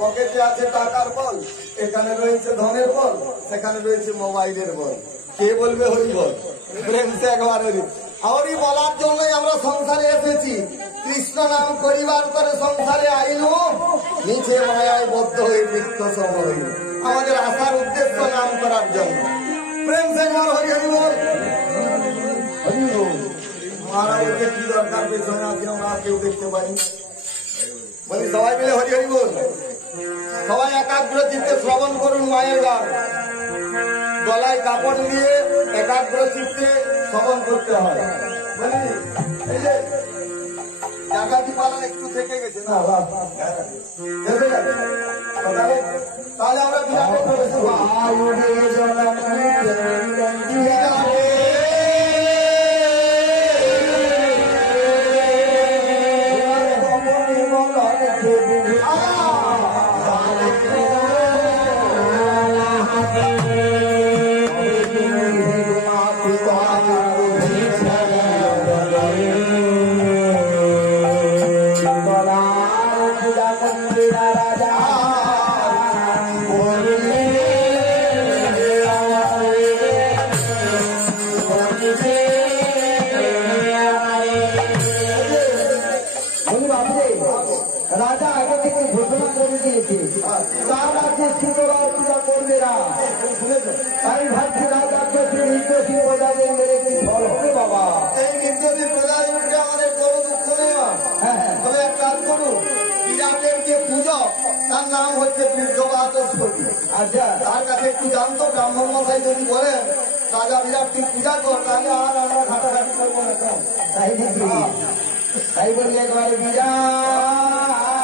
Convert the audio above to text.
পকেটে আছে টাকার বল, এখানে রয়েছে ধনের বল, সেখানে রয়েছে মোবাইলের বল। কে বলবে হরি বল? প্রেম সে একবার হরি। হরি বলার জন্যই আমরা সংসারে এসেছি। কৃষ্ণ নাম করিবার করে সংসারে আইলু, নিচে মায়ায় বদ্ধ হয়ে বৃক্ষ সম হইল। আমাদের আসার উদ্দেশ্য নাম করার জন্য। প্রেম সে একবার হরি হরি বল। হরি বল। মারা বলছে কি দরকার, পেছনে আছি আমরা কেউ দেখতে পাই। বলি সবাই মিলে হরি হরি বল। সবাই একাগ্র চিত্তে শ্রবণ করুন মায়ের গান। গলায় কাপড় নিয়ে একাগ্র চিত্তে শ্রবণ করতে হয়। বলি এই যে জাগাতি পালা একটু থেকে গেছে না, তাহলে আমরা বিরাট রাজা আগে থেকে ঘোষণা করে দিয়েছে তার রাজ্যে শুক্রবার পূজা করবে না। তাই ভাবছি রাজাকে নির্দোষী প্রজাদের মেরে কি ফল হবে বাবা? এই নির্দোষী প্রজাদের উঠে আমাদের কোনো দুঃখ নেই। তবে এক কাজ করুন, বিরাটের যে পূজক তার নাম হচ্ছে বৃদ্ধবাচস্পতি। আচ্ছা, তার কাছে একটু জানতো ব্রাহ্মণ মশাই যদি বলেন রাজা বিরাট তুই পূজা কর, তাহলে আর আমরা ঘাটাঘাটি করবো না। তাই নাকি? তাই বলি একবারে বিরাট